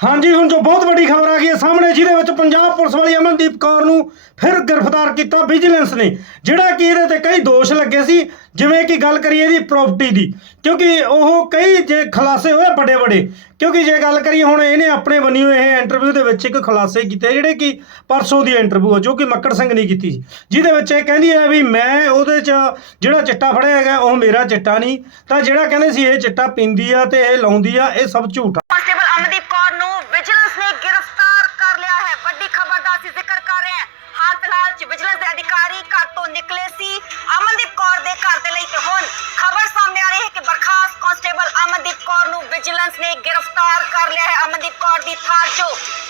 ਹਾਂਜੀ, ਹੁਣ ਜੋ ਬਹੁਤ ਵੱਡੀ ਖਬਰ ਆ ਗਈ ਹੈ, ਸਾਹਮਣੇ ਜਿਹਦੇ ਵਿੱਚ ਪੰਜਾਬ ਪੁਲਿਸ ਵਾਲੀ ਅਮਨਦੀਪ ਕੌਰ ਨੂੰ ਫਿਰ ਗ੍ਰਿਫਤਾਰ ਕੀਤਾ ਵਿਜੀਲੈਂਸ ਨੇ, ਜਿਹੜਾ ਕਿ ਇਹਦੇ ਤੇ ਕਈ ਦੋਸ਼ ਲੱਗੇ ਸੀ, ਜਿਵੇਂ ਕਿ ਗੱਲ ਕਰੀਏ ਇਹਦੀ ਪ੍ਰਾਪਰਟੀ ਦੀ, ਕਿਉਂਕਿ ਉਹ ਕਈ ਜੇ ਖੁਲਾਸੇ ਹੋਏ ਵੱਡੇ ਵੱਡੇ ਕਿਉਂਕਿ ਜੇ ਗੱਲ ਕਰੀਏ ਹੁਣ ਇਹਨੇ ਆਪਣੇ ਬੰਨਿਓ ਇਹ ਇੰਟਰਵਿਊ ਦੇ ਵਿੱਚ ਇੱਕ ਖੁਲਾਸੇ ਕੀਤੇ, ਜਿਹੜੇ ਕਿ ਪਰਸੋਂ ਦੀ ਇੰਟਰਵਿਊ ਹੈ ਜੋ ਕਿ ਮੱਕੜ ਸਿੰਘ ਨੇ ਕੀਤੀ ਸੀ, ਜਿਹਦੇ ਵਿੱਚ ਇਹ ਕਹਿੰਦੀ ਹੈ ਵੀ ਮੈਂ ਉਹਦੇ 'ਚ ਜਿਹੜਾ ਚਿੱਟਾ ਫੜਿਆ ਹੈਗਾ, ਉਹ ਮੇਰਾ ਚਿੱਟਾ ਨਹੀਂ, ਤਾਂ ਜਿਹੜਾ ਕਹਿੰਦੇ ਸੀ ਇਹ ਚਿੱਟਾ ਪੀਂਦੀ ਆ ਤੇ ਇਹ ਲਾਉਂਦੀ ਆ, ਇਹ ਸਭ ਝੂਠ ਆ। ਕੌਰ ਨੂੰ ਵਿਜੀਲੈਂਸ ਨੇ ਗ੍ਰਿਫਤਾਰ ਕਰ ਲਿਆ ਹੈ। ਵੱਡੀ ਖਬਰ ਦਾ ਅਸੀਂ ਜ਼ਿਕਰ ਕਰ ਰਹੇ ਹਾਂ। ਹਾਲ ਫਿਲਹਾਲ ਚ ਵਿਜੀਲੈਂਸ ਦੇ ਅਧਿਕਾਰੀ ਘਰ ਤੋਂ ਨਿਕਲੇ ਸੀ। ਅਮਨਦੀਪ ਕੌਰ ਦੇ ਘਰ ਦੇ ਲਈ ਤੇ ਹੁਣ ਖਬਰ ਸਾਹਮਣੇ ਆ ਰਹੀ ਹੈ ਕਿ ਬਰਖਾਸਤ ਕਾਂਸਟੇਬਲ ਅਮਨਦੀਪ ਕੌਰ ਨੂੰ ਵਿਜੀਲੈਂਸ ਨੇ ਗ੍ਰਿਫਤਾਰ ਕਰ ਲਿਆ ਹੈ। ਅਮਨਦੀਪ ਕੌਰ ਦੀ ਥਾਰ ਚੋਂ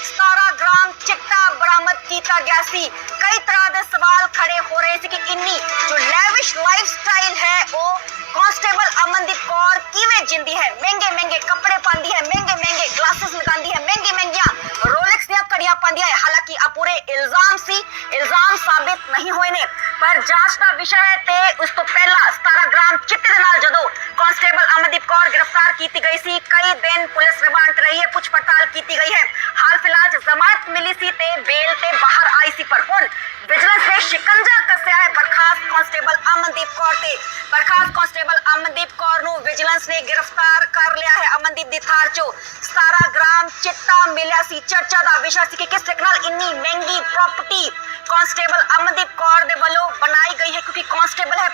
17 ਗ੍ਰਾਮ ਚਿੱਟਾ ਬਰਾਮਦ ਕੀਤਾ ਗਿਆ ਸੀ। ਕਈ ਤਰ੍ਹਾਂ ਦੇ ਸਵਾਲ ਖੜੇ ਹੋ ਰਹੇ ਸੀ ਕਿ ਇੰਨੀ ਜੋ ਲੈਵਿਸ਼ ਲਾਈਫਸਟਾਈਲ ਹੈ, ਉਹ ਕਾਂਸਟੇਬਲ ਅਮਨਦੀਪ ਕੌਰ ਕਿਵੇਂ ਜਿੰਦੀ ਹੈ? ਮਹਿੰਗੇ ਮਹਿੰਗੇ ਕੱਪੜੇ ਪਾਉਂਦੀ ਹੈ, ਮਹਿੰਗੇ ਮਹਿੰਗੇ ਗਲਾਸਸ ਲਗਾਉਂਦੀ ਹੈ ਮਹਿੰਗੇ ਮਹਿੰਗੀਆਂ ਰੋਲੈਕਸ ਦੀਆਂ ਘੜੀਆਂ ਪਾਉਂਦੀ ਹੈ ਹਾਲਾਂਕਿ ਆ ਪੂਰੇ ਇਲਜ਼ਾਮ ਸੀ, ਇਲਜ਼ਾਮ ਸਾਬਿਤ ਨਹੀਂ ਹੋਏ ਨੇ। ਪਰ ਜਾਂਚ ਦਾ ਵਿਸ਼ਾ ਹੈ ਤੇ ਉਸ ਤੋਂ ਪਹਿਲਾਂ 17 ਗ੍ਰਾਮ ਚਿੱਟੇ ਦੇ ਨਾਲ ਜਦੋਂ ਕਾਂਸਟੇਬਲ ਅਮਨਦੀਪ ਕੌਰ ਗ੍ਰਿਫਤਾਰ ਕੀਤੀ ਗਈ ਸੀ, ਕਈ ਦਿਨ ਪੁਲਿਸ ਰਿਮਾਂਡ ਤੇ ਰਹੀ ਹੈ, ਪੁੱਛ ਪੜਤਾਲ ਕੀਤੀ ਗਈ ਹੈ। ਹਾਲ ਫਿਲਹਾਲ ਜ਼ਮਾਨਤ ਮਿਲੀ ਸੀ ਤੇ ਬੇਲ ਤੇ ਬਾਹਰ ਆਈ ਸੀ, ਪਰ ਹੁਣ ਵਿਜੀਲੈਂਸ ਦੇ ਸ਼ਿਕੰਜਾ ਬਰਖਾਸਤ ਕਾਂਸਟੇਬਲ ਅਮਨਦੀਪ ਕੌਰ ਤੇ। ਬਰਖਾਸਤ ਕਾਂਸਟੇਬਲ ਅਮਨਦੀਪ ਕੌਰ ਨੂੰ ਵਿਜੀਲੈਂਸ ਨੇ ਗ੍ਰਿਫਤਾਰ ਕਰ ਲਿਆ ਹੈ ਅਮਨਦੀਪ ਦੀ ਥਾਰ ਚੋਂ। 17 ਗ੍ਰਾਮ ਚਿੱਟਾ ਮਿਲਿਆ ਸੀ। ਚਰਚਾ ਦਾ ਵਿਸ਼ਾ ਸੀ ਕਿ ਕਿਸ ਤਰੀਕੇ ਨਾਲ ਇੰਨੀ ਮਹਿੰਗੀ ਪ੍ਰਾਪਰਟੀ ਕਾਂਸਟੇਬਲ ਅਮਨਦੀਪ ਕੌਰ ਦੇ ਵੱਲੋਂ ਬਣਾਈ ਗਈ ਹੈ, ਕਿਉਂਕਿ ਕਾਂਸਟੇਬਲ ਹੈ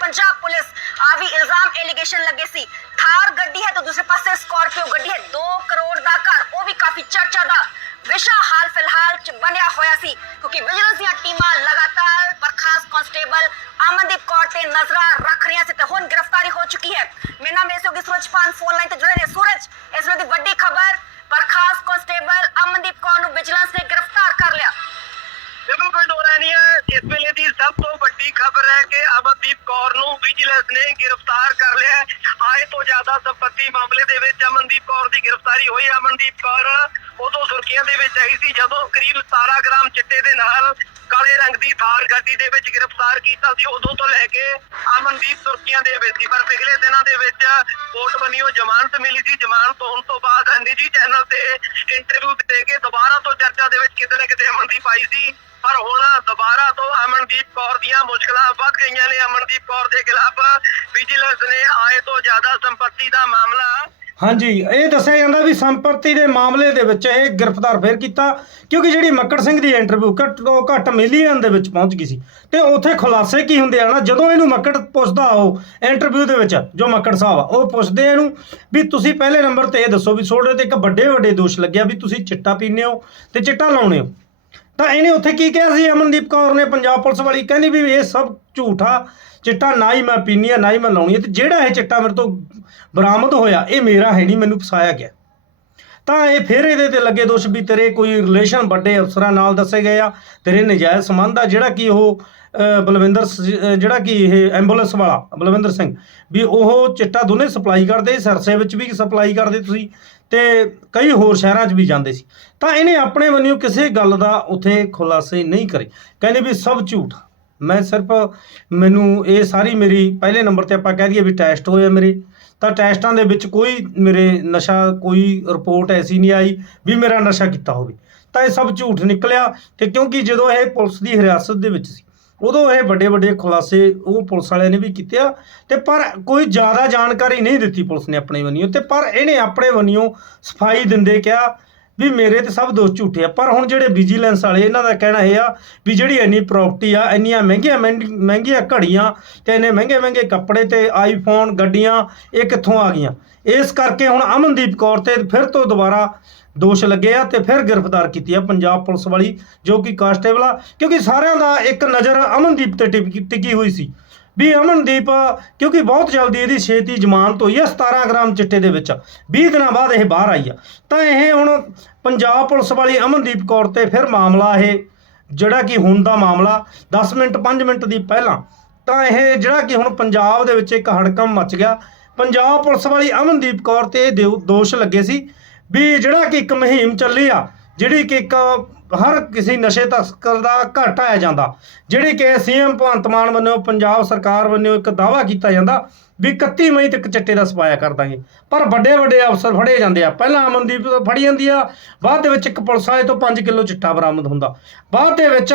ਪੰਜਾਬ ਪੁਲਿਸ। ਆ ਵੀ ਇਲਜ਼ਾਮ ਐਲੀਗੇਸ਼ਨ ਲੱਗੇ ਸੀ। ਥਾਰ ਗੱਡੀ ਹੈ ਤਾਂ ਦੂਸਰੇ ਪਾਸੇ ਸਕਾਰਪੀਓ ਗੱਡੀ ਹੈ। 2 ਕਰੋੜ ਦਾ ਘਰ, ਉਹ ਵੀ ਕਾਫੀ ਚਰਚਾ ਦਾ ਵਿਸ਼ਾ ਹਾਲ ਫਿਲਹਾਲ ਚ ਬਣਿਆ ਹੋਇਆ ਸੀ, ਕਿਉਂਕਿ ਵਿਜੀਲੈਂਸ ਦੀਆਂ ਟੀਮਾਂ ਲਗਾਤਾਰ ਬਰਖਾਸਤ ਕਾਂਸਟੇਬਲ ਅਮਨਦੀਪ ਕੌਰ ਤੇ ਨਜ਼ਰਾਂ ਰੱਖ ਰਹੀਆਂ ਸੀ ਤੇ ਹੁਣ ਗ੍ਰਿਫਤਾਰੀ ਹੋ ਚੁੱਕੀ ਹੈ। ਮੇਰਾ ਨਾਮ ਹੈ ਸੋਗੀ ਸੂਰਜਪਾਨ ਫੋਨ ਲਾਈਨ ਤੇ ਜੁੜੇ ਨੇ। ਸੂਰਜ, ਇਸ ਵੇਲੇ ਦੀ ਵੱਡੀ ਖਬਰ ਬਰਖਾਸਤ ਕਾਂਸਟੇਬਲ ਅਮਨਦੀਪ ਕੌਰ ਨੂੰ ਵਿਜੀਲੈਂਸ ਨੇ ਗ੍ਰਿਫਤਾਰ ਕਰ ਲਿਆ। ਬਿਲਕੁਲ ਕੋਈ ਦੋਰਾ ਨਹੀਂ ਹੈ। ਇਸ ਵੇਲੇ ਦੀ ਸਭ ਤੋਂ ਵੱਡੀ ਖਬਰ ਹੈ ਕਿ ਅਮਨਦੀਪ ਕੌਰ ਨੂੰ ਵਿਜੀਲੈਂਸ ਨੇ ਗ੍ਰਿਫਤਾਰ ਕਰ ਲਿਆ ਹੈ। ਆਏ ਤੋਂ ਜ਼ਿਆਦਾ ਸੰਪਤੀ ਮਾਮਲੇ ਦੇ ਵਿੱਚ ਅਮਨਦੀਪ ਕੌਰ ਦੀ ਗ੍ਰਿਫਤਾਰੀ ਹੋਈ। ਅਮਨਦੀਪ ਕੌਰ ਉਦੋਂ ਸੁਰਖੀਆਂ ਦੇ ਵਿੱਚ ਆਈ ਸੀ, ਜਦੋਂ ਕਰੀਬ 17 ਗ੍ਰਾਮ ਚਿੱਟੇ ਦੇ ਨਾਲ ਕਾਲੇ ਰੰਗ ਦੀ ਥਾਰ ਗੱਡੀ ਦੇ ਵਿੱਚ ਗ੍ਰਿਫਤਾਰ ਕੀਤਾ ਸੀ। ਉਦੋਂ ਤੋਂ ਲੈ ਕੇ ਅਮਨਦੀਪ ਸੁਰਖੀਆਂ ਦੇ ਵਿੱਚ ਸੀ ਪਰ ਪਿਛਲੇ ਦਿਨਾਂ ਦੇ ਵਿੱਚ ਕੋਰਟ ਵੱਲੋਂ ਜ਼ਮਾਨਤ ਮਿਲੀ ਸੀ। ਜ਼ਮਾਨਤ ਹੋਣ ਤੋਂ ਬਾਅਦ ਨਿੱਜੀ ਚੈਨਲ ਤੇ ਇੰਟਰਵਿਊ ਦੇ ਕੇ ਦੁਬਾਰਾ ਤੋਂ ਚਰਚਾ ਦੇ ਵਿੱਚ ਕਿਤੇ ਨਾ ਕਿਤੇ ਅਮਨਦੀਪ ਆਈ ਸੀ। ਪਰ ਹੁਣ ਦੁਬਾਰਾ ਤੋਂ ਅਮਨਦੀਪ ਕੌਰ ਦੀਆਂ ਮੁਸ਼ਕਲਾਂ ਵੱਧ ਗਈਆਂ ਨੇ। ਅਮਨਦੀਪ ਕੌਰ ਦੇ ਖਿਲਾਫ ਵਿਜੀਲੈਂਸ ਨੇ ਆਏ ਤੋਂ ਜ਼ਿਆਦਾ ਸੰਪਤੀ ਦਾ ਮਾਮਲਾ ਹਾਂਜੀ, ਇਹ ਦੱਸਿਆ ਜਾਂਦਾ ਵੀ ਸੰਪਤੀ ਦੇ ਮਾਮਲੇ ਦੇ ਵਿੱਚ ਇਹ ਗ੍ਰਿਫਤਾਰ ਫੇਰ ਕੀਤਾ, ਕਿਉਂਕਿ ਜਿਹੜੀ ਮੱਕੜ ਸਿੰਘ ਦੀ ਇੰਟਰਵਿਊ ਘੱਟ ਤੋਂ ਘੱਟ ਮਿਲੀਅਨ ਦੇ ਵਿੱਚ ਪਹੁੰਚ ਗਈ ਸੀ। ਤੇ ਉੱਥੇ ਖੁਲਾਸੇ ਕੀ ਹੁੰਦੇ ਆ ਨਾ, ਜਦੋਂ ਇਹਨੂੰ ਮੱਕੜ ਪੁੱਛਦਾ ਉਹ ਇੰਟਰਵਿਊ ਦੇ ਵਿੱਚ, ਜੋ ਮੱਕੜ ਸਾਹਿਬ ਆ, ਉਹ ਪੁੱਛਦੇ ਇਹਨੂੰ ਵੀ ਤੁਸੀਂ ਪਹਿਲੇ ਨੰਬਰ ਤੇ ਇਹ ਦੱਸੋ ਵੀ ਤੁਹਾਡੇ ਤੇ ਇੱਕ ਵੱਡੇ ਵੱਡੇ ਦੋਸ਼ ਲੱਗਿਆ ਵੀ ਤੁਸੀਂ ਚਿੱਟਾ ਪੀਂਦੇ ਹੋ ਤੇ ਚਿੱਟਾ ਲਾਉਂਦੇ ਹੋ। ਤਾਂ ਇਹਨੇ ਉੱਥੇ ਕੀ ਕਿਹਾ ਸੀ? ਅਮਨਦੀਪ ਕੌਰ ਨੇ ਪੰਜਾਬ ਪੁਲਿਸ ਵਾਲੀ ਕਹਿੰਦੀ ਵੀ ਇਹ ਸਭ ਝੂਠਾ ਚਿੱਟਾ ਨਾ ਹੀ ਮੈਂ ਪੀਨੀ ਆ, ਨਾ ਹੀ ਮੈਂ ਲਾਉਣੀ ਆ ਤੇ ਜਿਹੜਾ ਇਹ ਚਿੱਟਾ ਮੇਰੇ ਤੋਂ ਬਰਾਮਦ ਹੋਇਆ, ਇਹ ਮੇਰਾ ਹੈ ਨਹੀਂ, ਮੈਨੂੰ ਫਸਾਇਆ ਗਿਆ। ਤਾਂ ਇਹ ਫਿਰ ਇਹਦੇ ਤੇ ਲੱਗੇ ਦੋਸ਼ ਵੀ ਤੇਰੇ ਕੋਈ ਰਿਲੇਸ਼ਨ ਵੱਡੇ ਅਫਸਰਾਂ ਨਾਲ ਦੱਸੇ ਗਏ ਆ, ਤੇਰੇ ਨਜਾਇਜ਼ ਸੰਬੰਧ ਆ, ਜਿਹੜਾ ਕਿ ਉਹ ਬਲਵਿੰਦਰ ਜਿਹੜਾ ਕਿ ਇਹ ਐਂਬੂਲੈਂਸ ਵਾਲਾ, ਬਲਵਿੰਦਰ ਸਿੰਘ, ਵੀ ਉਹ ਚਿੱਟਾ ਦੋਨੇ ਸਪਲਾਈ ਕਰਦੇ, ਸਰਸੇ ਵਿੱਚ ਵੀ ਸਪਲਾਈ ਕਰਦੇ ਤੁਸੀਂ, ਤੇ ਕਈ ਹੋਰ ਸ਼ਹਿਰਾਂ 'ਚ ਵੀ ਜਾਂਦੇ ਸੀ। ਤਾਂ ਇਹਨੇ ਆਪਣੇ ਵੱਲੋਂ ਕਿਸੇ ਗੱਲ ਦਾ ਉੱਥੇ ਖੁਲਾਸੇ ਨਹੀਂ ਕਰੇ। ਕਹਿੰਦੇ ਵੀ ਸਭ ਝੂਠ ਮੈਂ ਸਿਰਫ, ਮੈਨੂੰ ਇਹ ਸਾਰੀ ਮੇਰੀ ਪਹਿਲੇ ਨੰਬਰ ਤੇ ਆਪਾਂ ਕਹਿ ਦਈਏ ਵੀ ਟੈਸਟ ਹੋਏ ਆ ਮੇਰੇ। ਤਾਂ ਟੈਸਟਾਂ ਦੇ ਵਿੱਚ ਕੋਈ ਮੇਰੇ ਨਸ਼ਾ, ਕੋਈ ਰਿਪੋਰਟ ਐਸੀ ਨਹੀਂ ਆਈ ਵੀ ਮੇਰਾ ਨਸ਼ਾ ਕੀਤਾ ਹੋਵੇ। ਤਾਂ ਇਹ ਸਭ ਝੂਠ ਨਿਕਲਿਆ ਤੇ ਕਿਉਂਕਿ ਜਦੋਂ ਇਹ ਪੁਲਿਸ ਦੀ ਹਿਰਾਸਤ ਦੇ ਵਿੱਚ ਸੀ, ਉਦੋਂ ਇਹ ਵੱਡੇ ਵੱਡੇ ਖੁਲਾਸੇ ਉਹ ਪੁਲਿਸ ਵਾਲਿਆਂ ਨੇ ਵੀ ਕੀਤੇ ਆ ਤੇ ਪਰ ਕੋਈ ਜ਼ਿਆਦਾ ਜਾਣਕਾਰੀ ਨਹੀਂ ਦਿੱਤੀ ਪੁਲਿਸ ਨੇ ਆਪਣੇ ਵੱਲੋਂ ਤੇ ਪਰ ਇਹਨੇ ਆਪਣੇ ਵੱਲੋਂ ਸਫ਼ਾਈ ਦਿੰਦੇ ਕਿਹਾ ਵੀ ਮੇਰੇ ਤੇ ਸਭ ਦੋਸ਼ ਝੂਠੇ ਆ। ਪਰ ਹੁਣ ਜਿਹੜੇ ਵਿਜੀਲੈਂਸ ਵਾਲੇ, ਇਹਨਾਂ ਦਾ ਕਹਿਣਾ ਇਹ ਆ ਵੀ ਜਿਹੜੀ ਇੰਨੀ ਪ੍ਰਾਪਰਟੀ ਆ, ਇੰਨੀਆਂ ਮਹਿੰਗੀਆਂ ਮਹਿੰਗੀ- ਮਹਿੰਗੀਆਂ ਘੜੀਆਂ ਤੇ ਇੰਨੇ ਮਹਿੰਗੇ ਮਹਿੰਗੇ ਕੱਪੜੇ ਤੇ ਆਈਫੋਨ ਗੱਡੀਆਂ, ਇਹ ਕਿੱਥੋਂ ਆ ਗਈਆਂ? ਇਸ ਕਰਕੇ ਹੁਣ ਅਮਨਦੀਪ ਕੌਰ ਤੇ ਫਿਰ ਤੋਂ ਦੁਬਾਰਾ ਦੋਸ਼ ਲੱਗੇ ਆ ਤੇ ਫਿਰ ਗ੍ਰਿਫਤਾਰ ਕੀਤੀ ਆ ਪੰਜਾਬ ਪੁਲਿਸ ਵਾਲੀ, ਜੋ ਕਿ ਕਾਂਸਟੇਬਲ ਆ। ਕਿਉਂਕਿ ਸਾਰਿਆਂ ਦਾ ਇੱਕ ਨਜ਼ਰ ਅਮਨਦੀਪ ਤੇ ਟਿਕ- ਟਿਕੀ ਹੋਈ ਸੀ। ਵੀ ਅਮਨਦੀਪ, ਕਿਉਂਕਿ ਬਹੁਤ ਜਲਦੀ ਇਹਦੀ ਛੇਤੀ ਜ਼ਮਾਨਤ ਹੋਈ ਆ 17 ਗ੍ਰਾਮ ਚਿੱਟੇ ਦੇ ਵਿੱਚ। 20 ਦਿਨਾਂ ਬਾਅਦ ਇਹ ਬਾਹਰ ਆਈ ਆ। ਤਾਂ ਇਹ ਹੁਣ ਪੰਜਾਬ ਪੁਲਿਸ ਵਾਲੀ ਅਮਨਦੀਪ ਕੌਰ ਤੇ ਫਿਰ ਮਾਮਲਾ ਇਹ, ਜਿਹੜਾ ਕਿ ਹੁਣ ਦਾ ਮਾਮਲਾ 10 ਮਿੰਟ 5 ਮਿੰਟ ਦੀ ਪਹਿਲਾਂ। ਤਾਂ ਇਹ ਜਿਹੜਾ ਕਿ ਹੁਣ ਪੰਜਾਬ ਦੇ ਵਿੱਚ ਇੱਕ ਹੜਕਮ ਮਚ ਗਿਆ। ਪੰਜਾਬ ਪੁਲਿਸ ਵਾਲੀ ਅਮਨਦੀਪ ਕੌਰ ਤੇ ਇਹ ਦਿਓ- ਦੋਸ਼ ਲੱਗੇ ਸੀ ਵੀ ਜਿਹੜਾ ਕਿ ਇੱਕ ਮੁਹਿੰਮ ਚੱਲੀ ਆ, ਜਿਹੜੀ ਕਿ ਇੱਕ ਹਰ ਕਿਸੇ ਨਸ਼ੇ ਤਸਕਰ ਦਾ ਘਰ ਜਾਂਦਾ। ਜਿਹੜੇ ਕਿ ਸੀਐਮ ਭਗਵੰਤ ਮਾਨ ਵੱਲੋਂ ਪੰਜਾਬ ਸਰਕਾਰ ਵੱਲੋਂ ਇੱਕ ਦਾਵਾ ਕੀਤਾ ਜਾਂਦਾ ਵੀ 31 ਮਈ ਤੱਕ ਚਿੱਟੇ ਦਾ ਸਪਾਇਆ ਕਰ ਦਾਂਗੇ। ਪਰ ਵੱਡੇ ਵੱਡੇ ਅਫਸਰ ਫੜੇ ਜਾਂਦੇ ਆ। ਪਹਿਲਾਂ ਅਮਨਦੀਪ ਫੜੀ ਜਾਂਦੀ ਆ, ਬਾਅਦ ਦੇ ਵਿੱਚ ਇੱਕ ਪੁਲਿਸ ਵਾਲੇ ਤੋਂ 5 ਕਿਲੋ ਚਿੱਟਾ ਬਰਾਮਦ ਹੁੰਦਾ। ਬਾਅਦ ਦੇ ਵਿੱਚ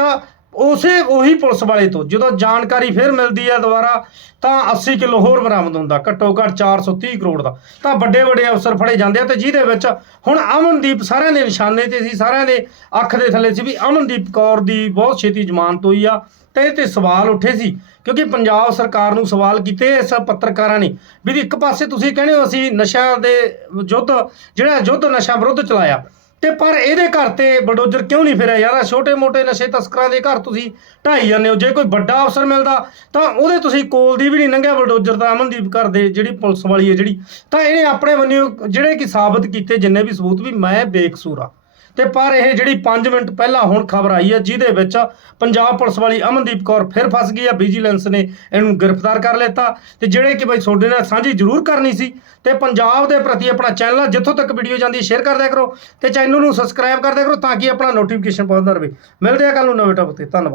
ਉਸੇ ਉਹੀ ਪੁਲਿਸ ਵਾਲੇ ਤੋਂ, ਜਦੋਂ ਜਾਣਕਾਰੀ ਫਿਰ ਮਿਲਦੀ ਹੈ ਦੁਬਾਰਾ, ਤਾਂ 80 ਕਿਲੋ ਹੋਰ ਬਰਾਮਦ ਹੁੰਦਾ, ਘੱਟੋ ਘੱਟ 430 ਕਰੋੜ ਦਾ। ਤਾਂ ਵੱਡੇ ਵੱਡੇ ਅਫਸਰ ਫੜੇ ਜਾਂਦੇ ਆ ਤੇ ਜਿਹਦੇ ਵਿੱਚ ਹੁਣ ਅਮਨਦੀਪ ਸਾਰਿਆਂ ਦੇ ਨਿਸ਼ਾਨੇ ਤੇ ਸੀ, ਸਾਰਿਆਂ ਦੇ ਅੱਖ ਦੇ ਥੱਲੇ ਸੀ ਵੀ ਅਮਨਦੀਪ ਕੌਰ ਦੀ ਬਹੁਤ ਛੇਤੀ ਜ਼ਮਾਨਤ ਹੋਈ ਆ ਤੇ ਇਹ ਤੇ ਸਵਾਲ ਉੱਠੇ ਸੀ, ਕਿਉਂਕਿ ਪੰਜਾਬ ਸਰਕਾਰ ਨੂੰ ਸਵਾਲ ਕੀਤੇ ਇਸ ਪੱਤਰਕਾਰਾਂ ਨੇ ਵੀ ਇੱਕ ਪਾਸੇ ਤੁਸੀਂ ਕਹਿੰਦੇ ਹੋ ਅਸੀਂ ਨਸ਼ਾ ਦੇ ਯੁੱਧ ਜਿਹੜਾ ਯੁੱਧ ਨਸ਼ਾ ਵਿਰੁੱਧ ਚਲਾਇਆ ਤੇ ਪਰ ਇਹਦੇ ਘਰ ਤੇ ਬਲਡੋਜ਼ਰ ਕਿਉਂ ਨਹੀਂ ਫਿਰਿਆ ਯਾਰ? ਛੋਟੇ-ਮੋਟੇ ਨਸ਼ੇ ਤਸਕਰਾਂ ਦੇ ਘਰ ਤੁਸੀਂ ਢਾਈ ਜਾਂਦੇ ਹੋ। ਜੇ ਕੋਈ ਵੱਡਾ ਅਫਸਰ ਮਿਲਦਾ, ਤਾਂ ਉਹਦੇ ਤੁਸੀਂ ਕੋਲ ਦੀ ਵੀ ਨਹੀਂ ਲੰਘਿਆ ਬਲਡੋਜ਼ਰ ਤਾਂ ਅਮਨਦੀਪ ਘਰ ਦੇ ਜਿਹੜੀ ਪੁਲਿਸ ਵਾਲੀ ਹੈ ਜਿਹੜੀ। ਤਾਂ ਇਹਨੇ ਆਪਣੇ ਵੱਲੋਂ ਜਿਹੜੇ ਕਿ ਸਾਬਤ ਕੀਤੇ, ਜਿੰਨੇ ਵੀ ਸਬੂਤ ਵੀ ਮੈਂ ਬੇਕਸੂਰ ਆ ਤੇ ਪਰ ਇਹ ਜਿਹੜੀ 5 ਮਿੰਟ ਪਹਿਲਾਂ ਹੁਣ ਖਬਰ ਆਈ ਹੈ ਜਿਹਦੇ ਵਿੱਚ ਪੰਜਾਬ ਪੁਲਿਸ ਵਾਲੀ ਅਮਨਦੀਪ ਕੌਰ ਫਿਰ ਫਸ ਗਈ ਆ ਵਿਜੀਲੈਂਸ ਨੇ ਇਹਨੂੰ ਗ੍ਰਿਫਤਾਰ ਕਰ ਲਿੱਤਾ ਤੇ ਜਿਹੜੇ ਕਿ ਬਈ ਤੁਹਾਡੇ ਨਾਲ ਸਾਂਝੀ ਜ਼ਰੂਰ ਕਰਨੀ ਸੀ ਤੇ ਪੰਜਾਬ ਦੇ ਪ੍ਰਤੀ ਆਪਣਾ ਚੈਨਲ ਆ, ਜਿੱਥੋਂ ਤੱਕ ਵੀਡੀਓ ਜਾਂਦੀ ਹੈ ਸ਼ੇਅਰ ਕਰ ਕਰੋ ਤੇ ਚੈਨਲ ਨੂੰ ਸਬਸਕ੍ਰਾਈਬ ਕਰ ਕਰੋ ਤਾਂ ਕਿ ਆਪਣਾ ਨੋਟੀਫਿਕੇਸ਼ਨ ਪਹੁੰਚਦਾ ਰਹੇ। ਮਿਲਦੇ ਆ ਕੱਲ ਨੂੰ ਨਵੇਂ ਟੌਪਿਕ ਤੇ ਧੰਨਵਾਦ।